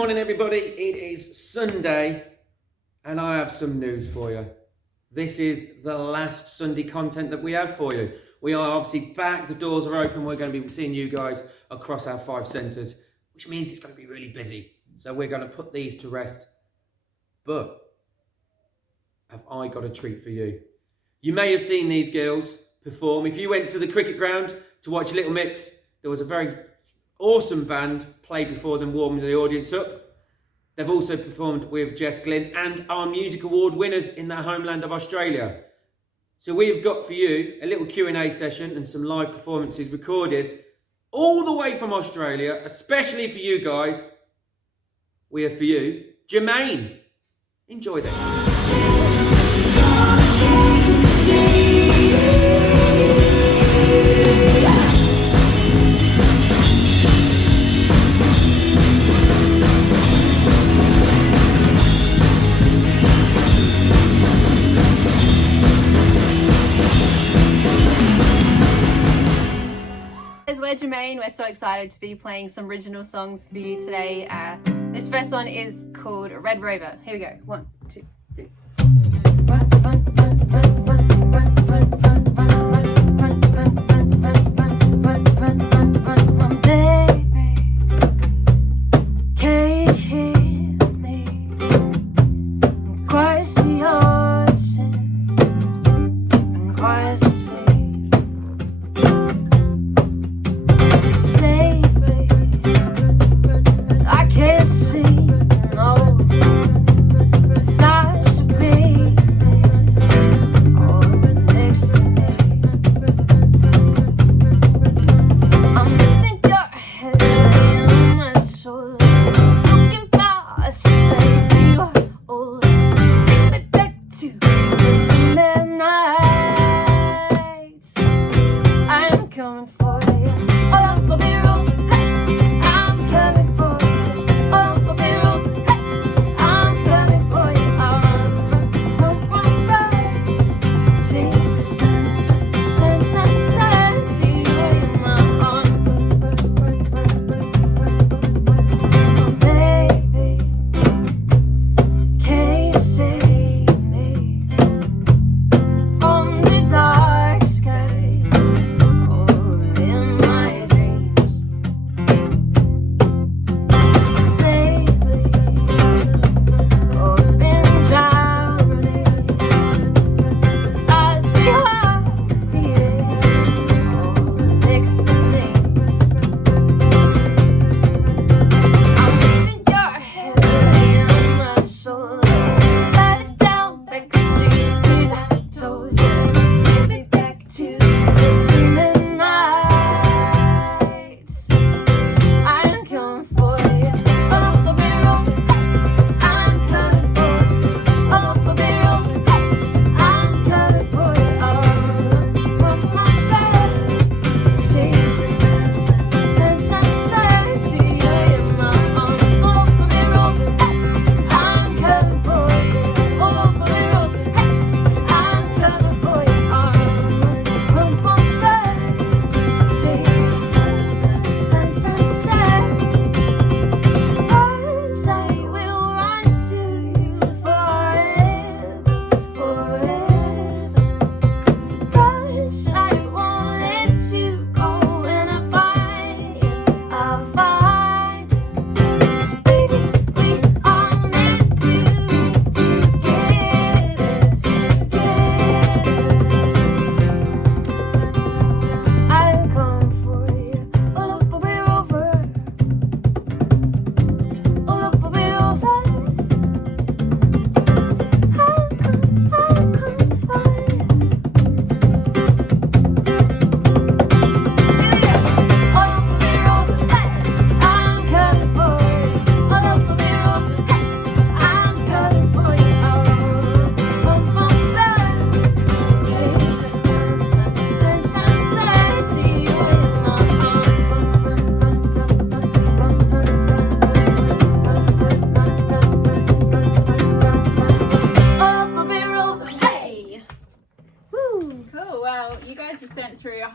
morning, everybody. It is Sunday, and I have some news for you. This is the last Sunday content that we have for you. We are obviously back. The doors are open. We're going to be seeing you guys across our 5 centres, which means it's going to be really busy. So we're going to put these to rest. But have I got a treat for you? You may have seen these girls perform. If you went to the cricket ground to watch Little Mix, there was a very awesome band played before them, warming the audience up. They've also performed with Jess, Glynne, and our music award winners in their homeland of Australia. So we've got for you a little Q&A session and some live performances recorded all the way from Australia, especially for you guys. We have for you Germein. Enjoy that. We're Germein. We're so excited to be playing some original songs for you today. This first one is called Red Rover. Here we go. 1, 2, 3.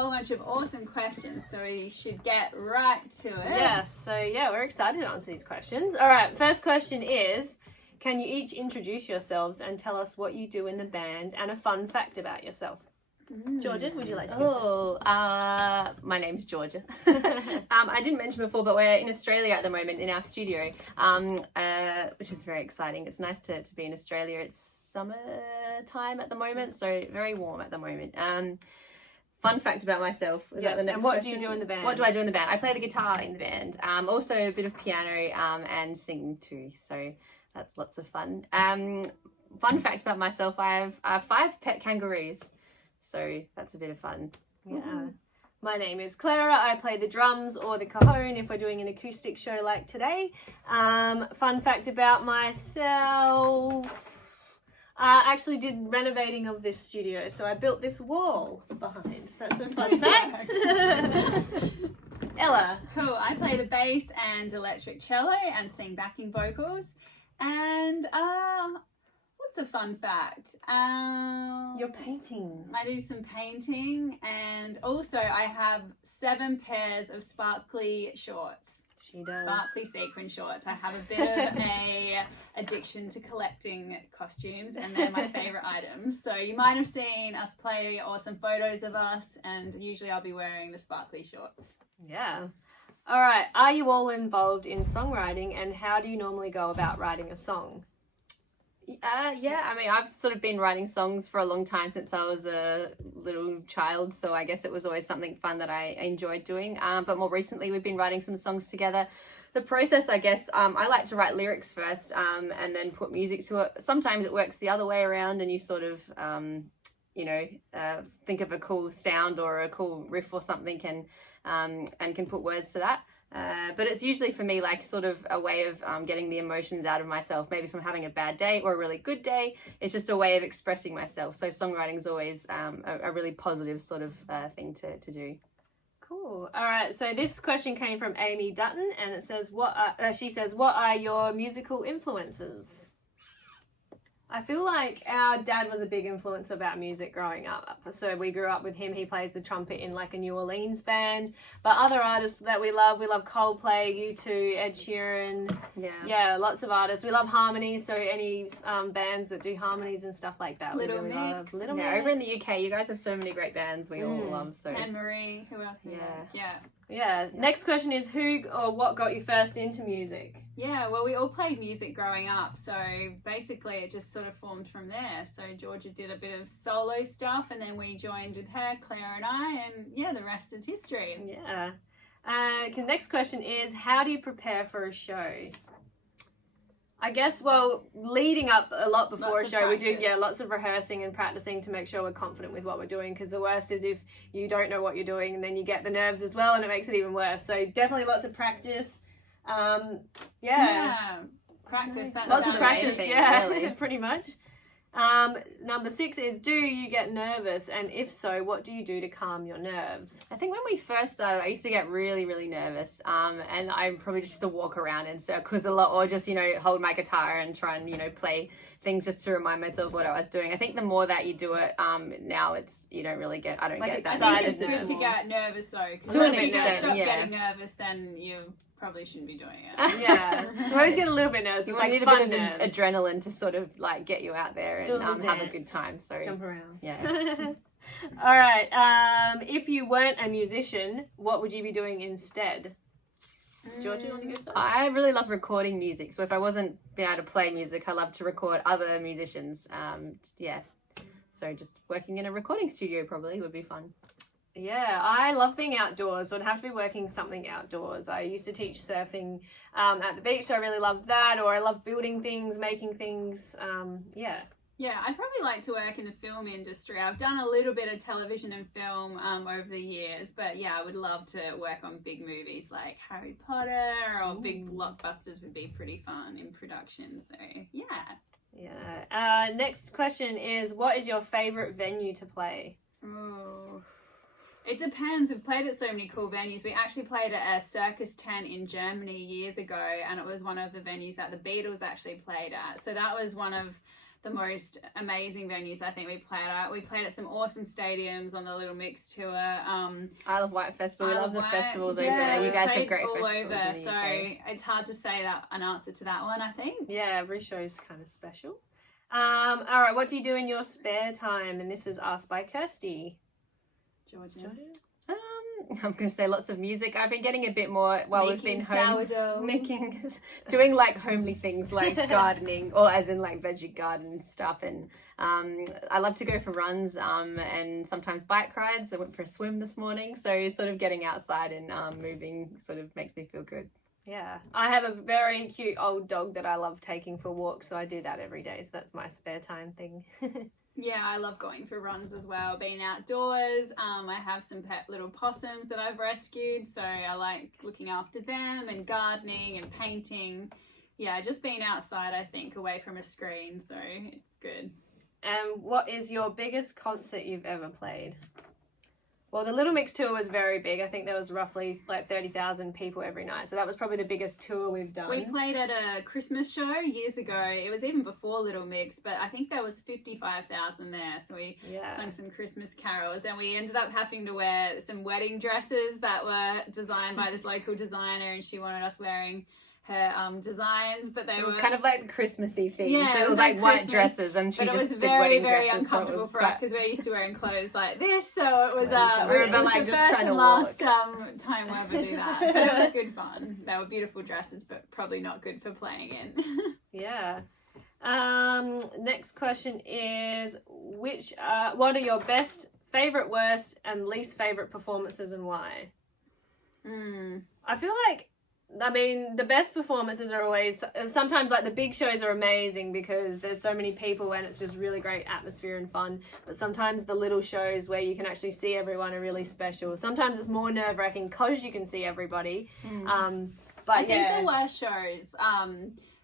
whole bunch of awesome questions, so we should get right to it. Yes, so yeah, we're excited to answer these questions. All right, first question is, can you each introduce yourselves and tell us what you do in the band and a fun fact about yourself? Georgia, would you like to go first? My name's Georgia. I didn't mention before, but we're in Australia at the moment in our studio, which is very exciting. It's nice to be in Australia. It's summertime at the moment, so very warm at the moment. Fun fact about myself. Is that the next and what question? do you do in the band? What do I do in the band? I play the guitar in the band. Also a bit of piano and singing too. So that's lots of fun. Fun fact about myself, I have 5 pet kangaroos. So that's a bit of fun. Yeah. My name is Clara. I play the drums or the cajon if we're doing an acoustic show like today. Fun fact about myself. I actually did renovating of this studio, so I built this wall behind. So that's a fun fact. Ella. Cool. I play the bass and electric cello and sing backing vocals. And what's a fun fact? You're painting. I do some painting, and also I have 7 pairs of sparkly shorts. She does. Sparkly sequin shorts. I have a bit of a addiction to collecting costumes, and they're my favorite items. So you might have seen us play or some photos of us, and usually I'll be wearing the sparkly shorts. Yeah. All right. Are you all involved in songwriting, and how do you normally go about writing a song? Yeah, I mean, I've sort of been writing songs for a long time since I was a little child, so I guess it was always something fun that I enjoyed doing. But more recently, we've been writing some songs together. The process, I guess, I like to write lyrics first and then put music to it. Sometimes it works the other way around, and you sort of, think of a cool sound or a cool riff or something and can put words to that. But it's usually for me like sort of a way of getting the emotions out of myself, maybe from having a bad day or a really good day. It's just a way of expressing myself. So songwriting is always a really positive sort of thing to do. Cool. All right. So this question came from Amy Dutton, and it says, she says, what are your musical influences? I feel like our dad was a big influence about music growing up. So we grew up with him. He plays the trumpet in like a New Orleans band. But other artists that we love Coldplay, U2, Ed Sheeran. Yeah, lots of artists. We love harmonies. So any bands that do harmonies and stuff like that. Little we really Mix. love. Little Yeah, Mix. over in the UK, you guys have so many great bands we all love. So Anne-Marie, who else? Yeah. Next question is, who or what got you first into music? Yeah, well, we all played music growing up, so basically it just sort of formed from there. So Georgia did a bit of solo stuff, and then we joined with her, Claire and I, and yeah, the rest is history. Yeah. Next question is, how do you prepare for a show? I guess, well, leading up a lot before Lots a show, we do, practice. lots of rehearsing and practicing to make sure we're confident with what we're doing, because the worst is if you don't know what you're doing and then you get the nerves as well and it makes it even worse. So definitely lots of practice. Practice. That's Lots of about practice, it. yeah, really. pretty much. Number 6 is, do you get nervous? And if so, what do you do to calm your nerves? I think when we first started, I used to get really, really nervous. And I probably just to walk around in circles a lot, or just, hold my guitar and try and, play things just to remind myself what I was doing. I think the more that you do it, now you don't really get, I don't like get that. I think it's excited good to get nervous though, because To an once you extent, stop yeah. getting nervous, then you probably shouldn't be doing it. Yeah, so I always get a little bit nervous. You It's like need a fun bit of nerves. adrenaline to sort of like get you out there Do a and little have a good dance. time. So Jump around. yeah. All right. If you weren't a musician, what would you be doing instead? Georgia, you want to go first? I really love recording music. So if I wasn't being able to play music, I love to record other musicians. So just working in a recording studio probably would be fun. Yeah, I love being outdoors, so I'd have to be working something outdoors. I used to teach surfing at the beach, so I really loved that, or I love building things, making things, Yeah, I'd probably like to work in the film industry. I've done a little bit of television and film over the years, but yeah, I would love to work on big movies like Harry Potter, or big blockbusters would be pretty fun in production, so yeah. Yeah. Next question is, what is your favourite venue to play? Oh. It depends. We've played at so many cool venues. We actually played at a circus tent in Germany years ago, and it was one of the venues that the Beatles actually played at. So that was one of the most amazing venues I think we played at. We played at some awesome stadiums on the Little Mix tour. Isle of Wight Festival. We love the festivals over yeah, there. You guys have great all festivals over, in the so UK. it's hard to say that an answer to that one, I think. Yeah, every show is kind of special. All right, what do you do in your spare time? And this is asked by Kirsty. Georgia. I'm going to say lots of music. I've been getting a bit more, we've been home sourdough. doing like homely things like gardening, or as in like veggie garden stuff. And I love to go for runs and sometimes bike rides. I went for a swim this morning. So sort of getting outside and moving sort of makes me feel good. Yeah, I have a very cute old dog that I love taking for walks, so I do that every day. So that's my spare time thing. Yeah, I love going for runs as well, being outdoors. I have some pet little possums that I've rescued, so I like looking after them and gardening and painting. Yeah, just being outside, I think, away from a screen, so it's good. And what is your biggest concert you've ever played? Well, the Little Mix tour was very big. I think there was roughly like 30,000 people every night. So that was probably the biggest tour we've done. We played at a Christmas show years ago. It was even before Little Mix, but I think there was 55,000 there. So we sang some Christmas carols, and we ended up having to wear some wedding dresses that were designed by this local designer, and she wanted us wearing her designs, but it was kind of like Christmassy theme. Yeah, so it was like white dresses, and she but just it was did very, wedding very dresses, uncomfortable so for us because we're used to wearing clothes like this. So it was we were like the just first trying to and walk. last time we'll ever do that. But it was good fun. They were beautiful dresses, but probably not good for playing in. Yeah. Next question is what are your best, favorite, worst, and least favorite performances and why? I feel like, the best performances are always, sometimes like the big shows are amazing because there's so many people and it's just really great atmosphere and fun. But sometimes the little shows where you can actually see everyone are really special. Sometimes it's more nerve-wracking because you can see everybody. But I think the worst shows,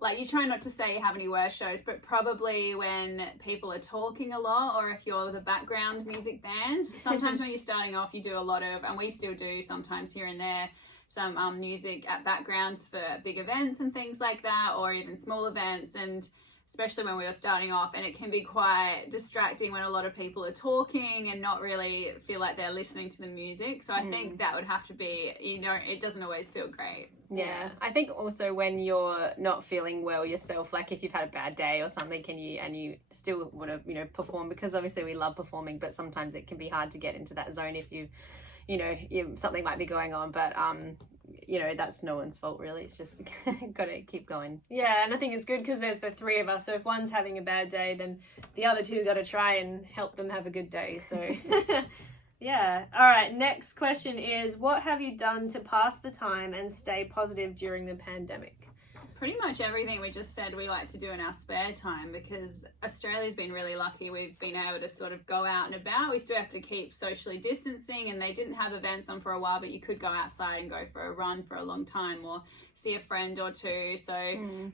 like you try not to say you have any worst shows, but probably when people are talking a lot, or if you're the background music bands. Sometimes when you're starting off, you do a lot of, and we still do sometimes here and there, some music at backgrounds for big events and things like that, or even small events, and especially when we were starting off, and it can be quite distracting when a lot of people are talking and not really feel like they're listening to the music. So I think that would have to be, it doesn't always feel great. Yeah, I think also when you're not feeling well yourself, like if you've had a bad day or something, and you still want to perform, because obviously we love performing, but sometimes it can be hard to get into that zone if something might be going on, but that's no one's fault really. It's just gotta keep going. Yeah, and I think it's good because there's the three of us, so if one's having a bad day, then the other two got to try and help them have a good day. So yeah. All right, next question is, what have you done to pass the time and stay positive during the pandemic? Pretty much everything we just said we like to do in our spare time, because Australia's been really lucky. We've been able to sort of go out and about. We still have to keep socially distancing, and they didn't have events on for a while, but you could go outside and go for a run for a long time or see a friend or two. So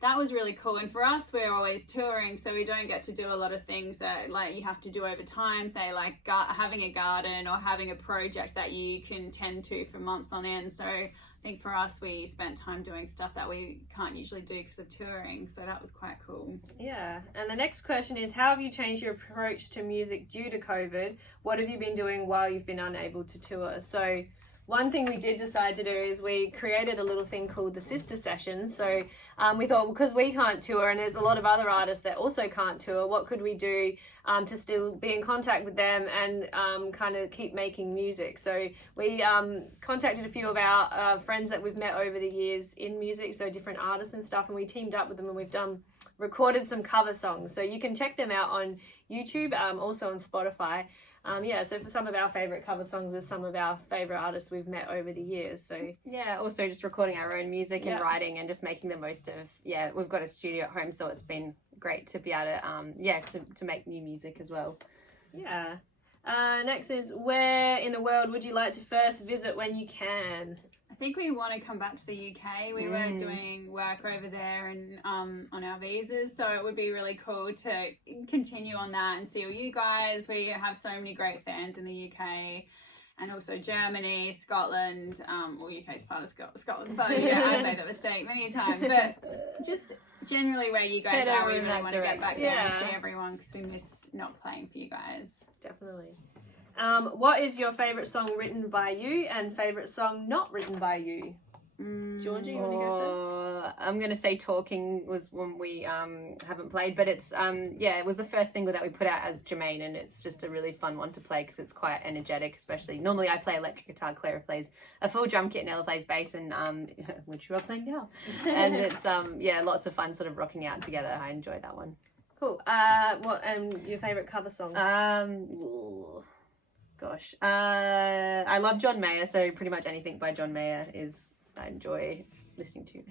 that was really cool. And for us, we're always touring, so we don't get to do a lot of things that like you have to do over time, say like having a garden or having a project that you can tend to for months on end. So I think for us, we spent time doing stuff that we can't usually do because of touring, so that was quite cool. Yeah, and the next question is, how have you changed your approach to music due to COVID? What have you been doing while you've been unable to tour? So one thing we did decide to do is we created a little thing called the Sister Sessions. So we thought, because we can't tour and there's a lot of other artists that also can't tour, what could we do to still be in contact with them and kind of keep making music? So we contacted a few of our friends that we've met over the years in music, so different artists and stuff, and we teamed up with them and we've recorded some cover songs. So you can check them out on YouTube, also on Spotify. So for some of our favourite cover songs with some of our favourite artists we've met over the years. So yeah, also just recording our own music and writing and just making the most of, we've got a studio at home, so it's been great to be able to, to make new music as well. Yeah. Next is, where in the world would you like to first visit when you can? I think we want to come back to the UK. We were doing work over there and on our visas, so it would be really cool to continue on that and see all you guys. We have so many great fans in the UK, and also Germany, Scotland, well, UK's part of Scotland, but yeah, I've made that mistake many a time, but just generally where you guys Head are, over we in really that want to get back there direction. and see everyone because we miss not playing for you guys. Definitely. What is your favourite song written by you and favourite song not written by you? Georgie, you want to go first? I'm gonna say Talking was one we haven't played, but it's it was the first single that we put out as Germein, and it's just a really fun one to play because it's quite energetic. Especially normally I play electric guitar, Clara plays a full drum kit, and Ella plays bass, and which you are playing now, and it's lots of fun sort of rocking out together. I enjoy that one. Cool. What your favourite cover song? I love John Mayer, so pretty much anything by John Mayer I enjoy listening to.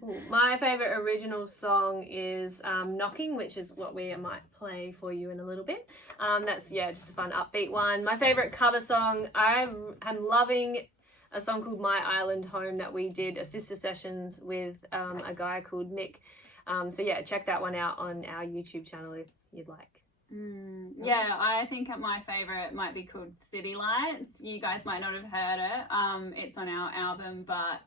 Cool. My favourite original song is Knocking, which is what we might play for you in a little bit. That's just a fun upbeat one. My favourite cover song, I am loving a song called My Island Home that we did a sister sessions with a guy called Mick. Check that one out on our YouTube channel if you'd like. Yeah, I think my favourite might be called City Lights. You guys might not have heard it. It's on our album, but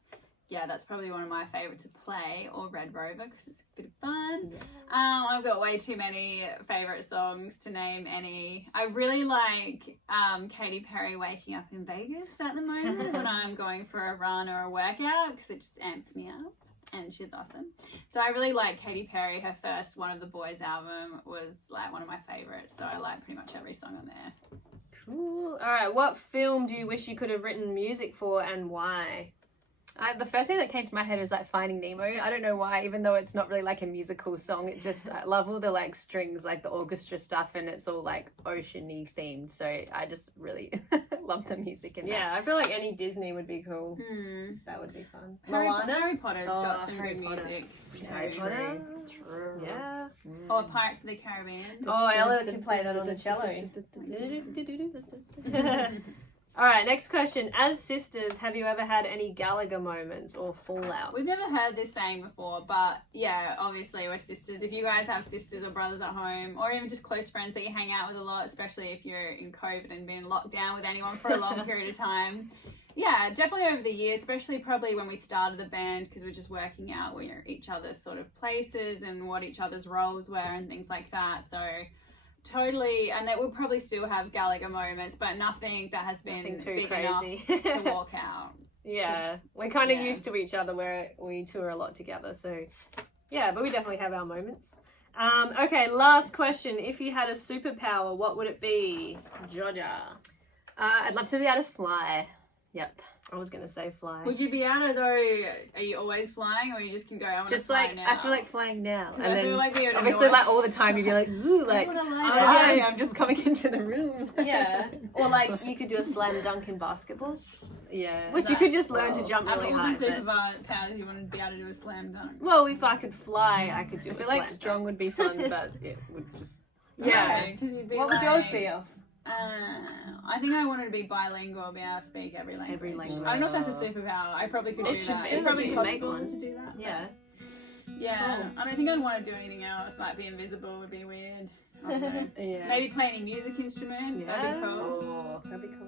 yeah, that's probably one of my favourite to play, or Red Rover because it's a bit of fun. Yeah. I've got way too many favourite songs to name any. I really like Katy Perry Waking Up in Vegas at the moment when I'm going for a run or a workout because it just amps me up. And she's awesome. So I really like Katy Perry. Her first One of the Boys album was like one of my favorites. So I like pretty much every song on there. Cool. All right. What film do you wish you could have written music for and why? The first thing that came to my head was like Finding Nemo. I don't know why, even though it's not really like a musical song. It just, I love all the like strings, like the orchestra stuff, and it's all like ocean-y themed. So I just really love the music in that. Yeah, I feel like any Disney would be cool. That would be fun. Harry Potter's got some Harry good Potter. music. True. Yeah. Or Pirates of the Caribbean. Oh, Ella can play that on the cello. All right, next question. As sisters, have you ever had any Gallagher moments or fallout? We've never heard this saying before, but yeah, obviously we're sisters. If you guys have sisters or brothers at home, or even just close friends that you hang out with a lot, especially if you're in COVID and been locked down with anyone for a long period of time, yeah, definitely over the years, especially probably when we started the band, because we're just working out where each other's sort of places and what each other's roles were and things like that. So totally, and that we'll probably still have Gallagher moments, but nothing that has been too big crazy enough to walk out. Yeah, we're kind of used to each other where we tour a lot together, so yeah, but we definitely have our moments. Okay, last question. If you had a superpower, what would it be? Georgia. I'd love to be able to fly. Yep. I was going to say fly. Would you be able to, though, are you always flying, or you just can go, I want to Just fly like, now? I feel like flying now. And I then feel like we already obviously know like all the time you'd be like, ooh, like, fly. I'm just coming into the room. Yeah, or like you could do a slam dunk in basketball, Yeah. which you could just learn to jump Out of really all high. the but- superpowers, you want to be able to do a slam dunk. Well, if I could fly, I could do I a feel slam like strong dunk. would be fun, but it would just... Yeah. Okay, 'cause you'd be What would like, yours be of? I think I wanted to be bilingual, be able to speak every language. Every language. I don't know if that's a superpower. I probably could It do should that. be. It's probably You can make possible one. to do that. Yeah. Yeah. I don't think I'd want to do anything else. Like be invisible would be weird. I don't know. Yeah. Maybe play any music instrument. That'd be cool. Oh, that'd be cool.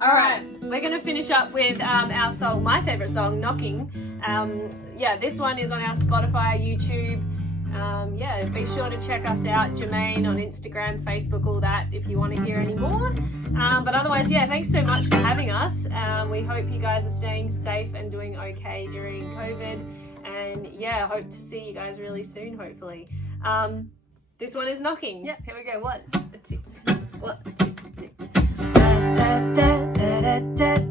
All right, we're going to finish up with our song, my favourite song, Knocking. This one is on our Spotify, YouTube. Be sure to check us out, Germein, on Instagram, Facebook, all that, if you want to hear any more. But otherwise, thanks so much for having us. We hope you guys are staying safe and doing okay during COVID. And hope to see you guys really soon, hopefully. This one is Knocking. Yeah, here we go. 1, 2, 1, 2, 3.